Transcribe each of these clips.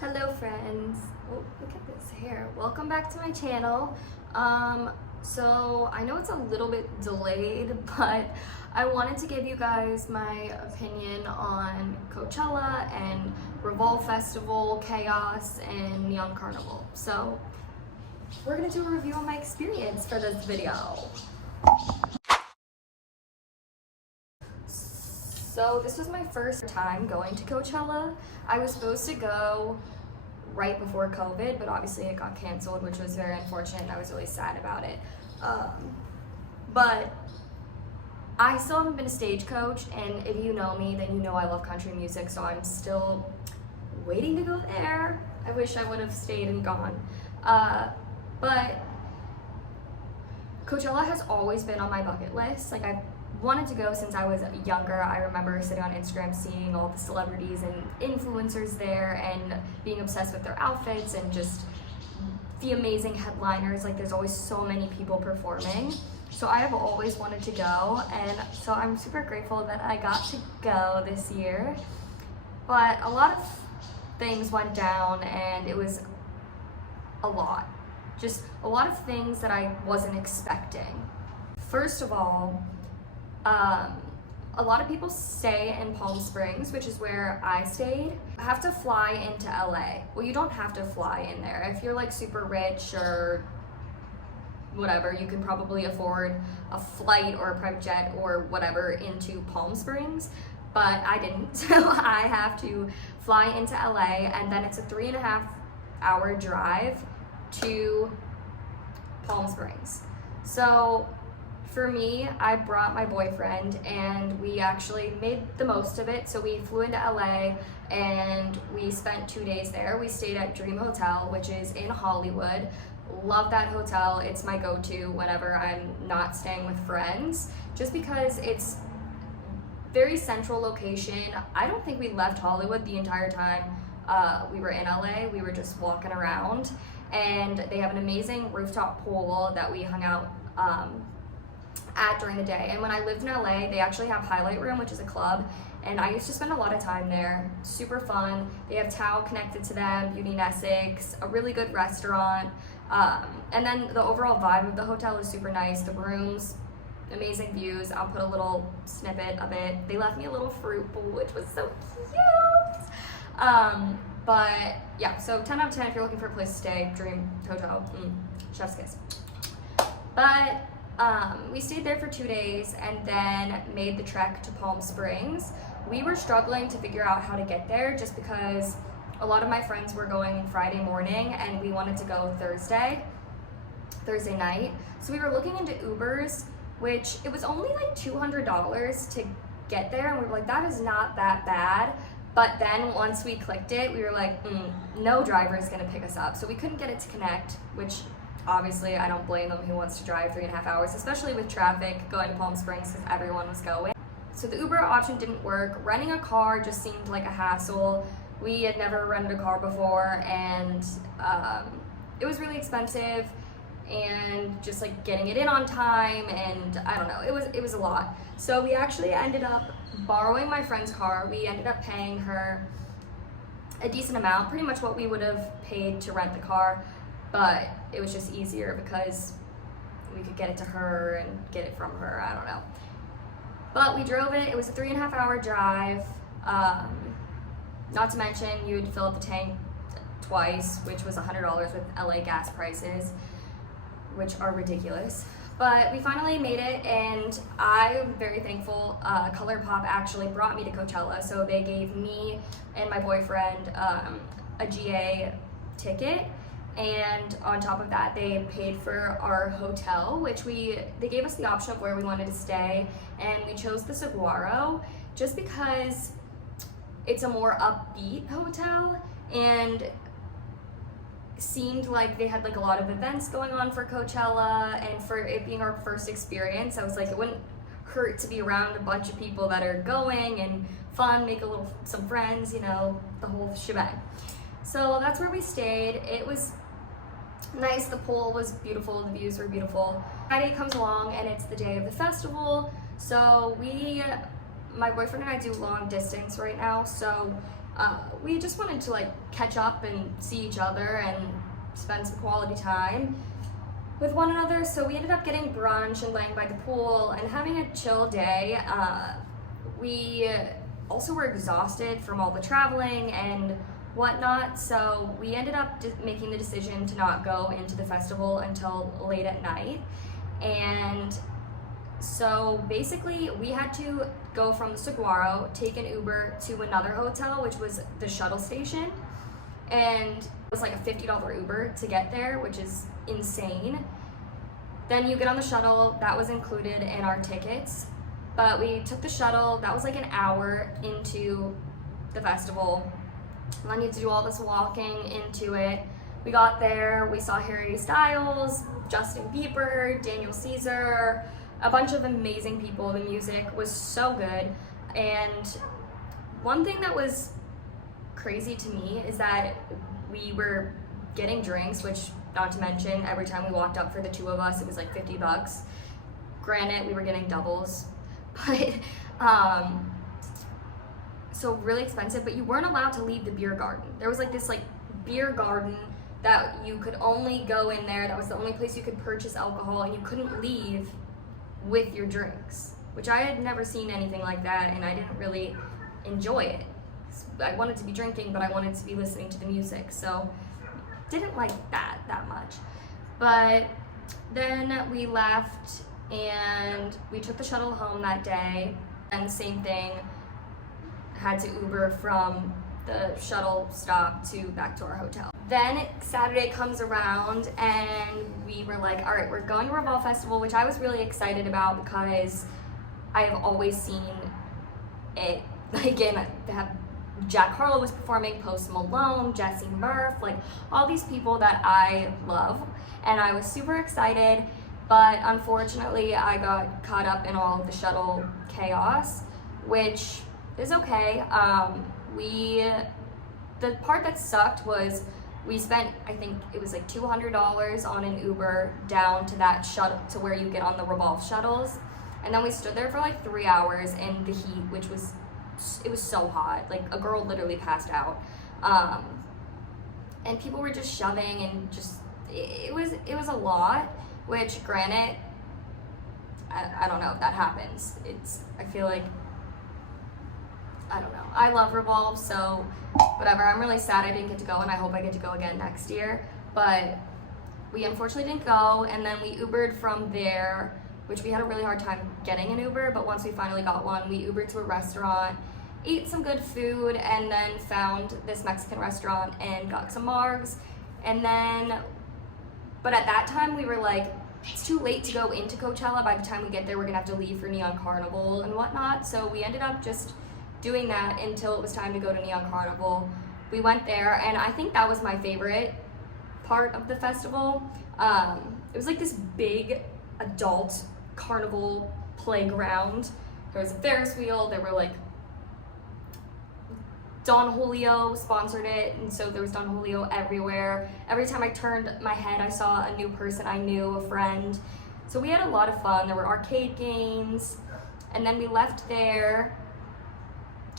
Hello friends. Oh, look at this hair. Welcome back to my channel. So I know it's a little bit delayed, but I wanted to give you guys my opinion on Coachella and Revolve Festival, Chaos, and Neon Carnival. So we're gonna do a review on my experience for this video. So this was my first time going to Coachella. I was supposed to go right before COVID, but obviously it got canceled, which was very unfortunate, and I was really sad about it. But I still haven't been a stagecoach, and if you know me, then you know I love country music, so I'm still waiting to go there. I wish I would have stayed and gone. But Coachella has always been on my bucket list. Like, I've wanted to go since I was younger. I remember sitting on Instagram seeing all the celebrities and influencers there and being obsessed with their outfits and just the amazing headliners. Like, there's always so many people performing. So I have always wanted to go, and so I'm super grateful that I got to go this year. But a lot of things went down, and it was a lot. Just a lot of things that I wasn't expecting. First of all, a lot of people stay in Palm Springs, which is where I stayed. I have to fly into LA. Well, you don't have to fly in there. If you're like super rich or whatever, you can probably afford a flight or a private jet or whatever into Palm Springs, but I didn't. So I have to fly into LA, and then it's a 3.5-hour drive to Palm Springs. So for me, I brought my boyfriend, and we actually made the most of it. So we flew into LA and we spent 2 days there. We stayed at Dream Hotel, which is in Hollywood. Love that hotel. It's my go-to whenever I'm not staying with friends, just because it's very central location. I don't think we left Hollywood the entire time we were in LA. We were just walking around, and they have an amazing rooftop pool that we hung out at during the day. And when I lived in LA, they actually have Highlight Room, which is a club, and I used to spend a lot of time there. Super fun. They have Tao connected to them, Beauty and Essex, a really good restaurant, and then the overall vibe of the hotel is super nice. The rooms, amazing views. I'll put a little snippet of it. They left me a little fruit bowl, which was so cute. But yeah, so 10 out of 10 if you're looking for a place to stay. Dream Hotel, chef's kiss. But we stayed there for 2 days and then made the trek to Palm Springs. We were struggling to figure out how to get there just because a lot of my friends were going Friday morning and we wanted to go Thursday night. So we were looking into Ubers, which it was only like $200 to get there, and we were like, that is not that bad. But then once we clicked it, we were like, no driver is gonna pick us up. So we couldn't get it to connect, which obviously I don't blame them. Who wants to drive 3.5 hours, especially with traffic going to Palm Springs because everyone was going. So the Uber option didn't work. Renting a car just seemed like a hassle. We had never rented a car before, and it was really expensive, and just like getting it in on time, and I don't know, it was a lot. So we actually ended up borrowing my friend's car. We ended up paying her a decent amount, pretty much what we would have paid to rent the car, but it was just easier because we could get it to her and get it from her. I don't know. But we drove it. It was a 3.5-hour drive. Not to mention you'd fill up the tank twice, which was $100 with LA gas prices, which are ridiculous. But we finally made it, and I'm very thankful. Colourpop actually brought me to Coachella, so they gave me and my boyfriend a GA ticket, and on top of that, they paid for our hotel, which they gave us the option of where we wanted to stay, and we chose the Saguaro just because it's a more upbeat hotel, and seemed like they had like a lot of events going on for Coachella, and for it being our first experience, I was like, it wouldn't hurt to be around a bunch of people that are going and fun, make some friends, you know, the whole shebang. So that's where we stayed. It was nice. The pool was beautiful. The views were beautiful. Friday comes along and it's the day of the festival. So my boyfriend and I do long distance right now. So we just wanted to like catch up and see each other and spend some quality time with one another. So we ended up getting brunch and laying by the pool and having a chill day. We also were exhausted from all the traveling and whatnot, so we ended up making the decision to not go into the festival until late at night. And so basically we had to go from the Saguaro, take an Uber to another hotel, which was the shuttle station, and it was like a $50 Uber to get there, which is insane. Then you get on the shuttle, that was included in our tickets, but we took the shuttle, that was like an hour into the festival. And then you had to do all this walking into it. We got there, we saw Harry Styles, Justin Bieber, Daniel Caesar, a bunch of amazing people. The music was so good. And one thing that was crazy to me is that we were getting drinks, which, not to mention, every time we walked up for the two of us, it was like $50. Granted, we were getting doubles, but so really expensive, but you weren't allowed to leave the beer garden. There was like this like beer garden that you could only go in there. That was the only place you could purchase alcohol, and you couldn't leave with your drinks, which I had never seen anything like that, and I didn't really enjoy it. I wanted to be drinking, but I wanted to be listening to the music, so didn't like that much. But then we left and we took the shuttle home that day, and same thing, had to Uber from the shuttle stop to back to our hotel. Then Saturday comes around and we were like, all right, we're going to Revolve Festival, which I was really excited about because I have always seen it. Again, they have Jack Harlow was performing, Post Malone, Jesse Murph, like all these people that I love, and I was super excited. But unfortunately, I got caught up in all of the shuttle chaos, which is okay. The part that sucked was we spent, I think it was like $200 on an Uber down to that shuttle, to where you get on the Revolve shuttles. And then we stood there for like 3 hours in the heat, which was, it was so hot. Like a girl literally passed out. And people were just shoving and just, it was a lot, which granted, I don't know if that happens. I feel like, I don't know. I love Revolve, so whatever. I'm really sad I didn't get to go, and I hope I get to go again next year. But we unfortunately didn't go, and then we Ubered from there, which we had a really hard time getting an Uber, but once we finally got one, we Ubered to a restaurant, ate some good food, and then found this Mexican restaurant and got some margs. And then, but at that time we were like, it's too late to go into Coachella. By the time we get there, we're gonna have to leave for Neon Carnival and whatnot. So we ended up just doing that until it was time to go to Neon Carnival. We went there, and I think that was my favorite part of the festival. It was like this big adult carnival playground. There was a Ferris wheel, there were like, Don Julio sponsored it, and so there was Don Julio everywhere. Every time I turned my head, I saw a new person I knew, a friend. So we had a lot of fun. There were arcade games, and then we left there,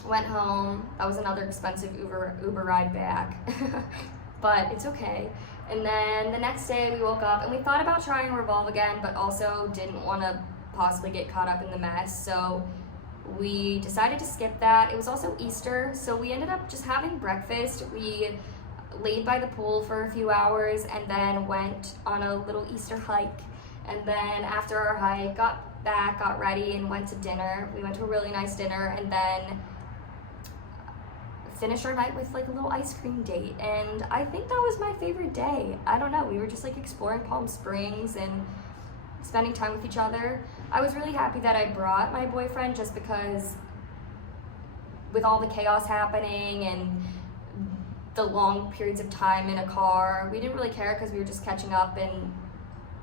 went home. That was another expensive Uber ride back, but it's okay. And then the next day we woke up and we thought about trying Revolve again, but also didn't want to possibly get caught up in the mess, so we decided to skip that. It was also Easter, so we ended up just having breakfast. We laid by the pool for a few hours and then went on a little Easter hike. And then after our hike, got back, got ready, and went to dinner. We went to a really nice dinner, and then finished our night with like a little ice cream date. And I think that was my favorite day. I don't know, we were just like exploring Palm Springs and spending time with each other. I was really happy that I brought my boyfriend, just because with all the chaos happening and the long periods of time in a car, we didn't really care because we were just catching up and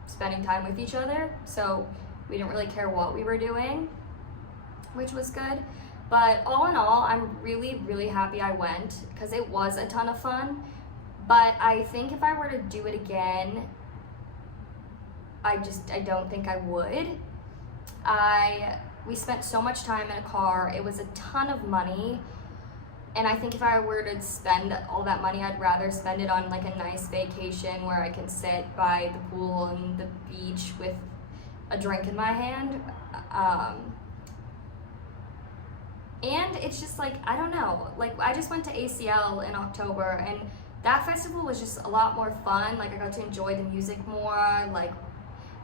spending time with each other. So we didn't really care what we were doing, which was good. But all in all, I'm really, really happy I went because it was a ton of fun. But I think if I were to do it again, I don't think I would. We spent so much time in a car. It was a ton of money. And I think if I were to spend all that money, I'd rather spend it on like a nice vacation where I can sit by the pool and the beach with a drink in my hand. And it's just like, I don't know, like I just went to ACL in October, and that festival was just a lot more fun. Like I got to enjoy the music more. Like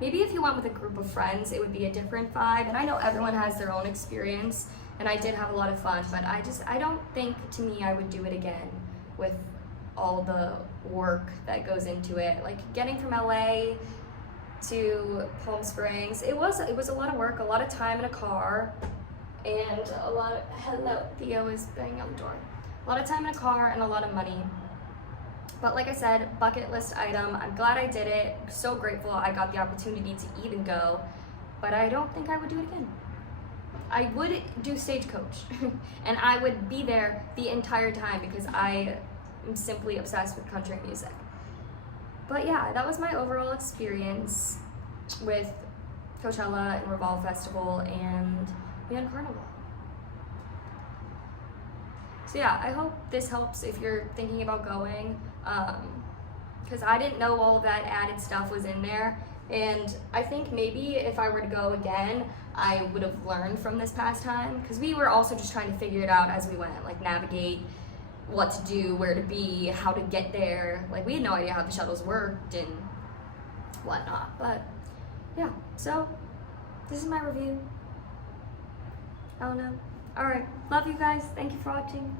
maybe if you went with a group of friends, it would be a different vibe. And I know everyone has their own experience, and I did have a lot of fun, but I don't think, to me, I would do it again with all the work that goes into it. Like getting from LA to Palm Springs, it was a lot of work, a lot of time in a car, and a lot of, hello, Theo is banging on the door. A lot of time in a car and a lot of money. But like I said, bucket list item. I'm glad I did it. I'm so grateful I got the opportunity to even go, but I don't think I would do it again. I would do Stagecoach, and I would be there the entire time because I am simply obsessed with country music. But yeah, that was my overall experience with Coachella and Revolve Festival and Carnival. So yeah, I hope this helps if you're thinking about going, because I didn't know all of that added stuff was in there, and I think maybe if I were to go again, I would have learned from this past time, because we were also just trying to figure it out as we went, like navigate what to do, where to be, how to get there. Like we had no idea how the shuttles worked and whatnot. But yeah, so this is my review. I don't know. Alright, love you guys. Thank you for watching.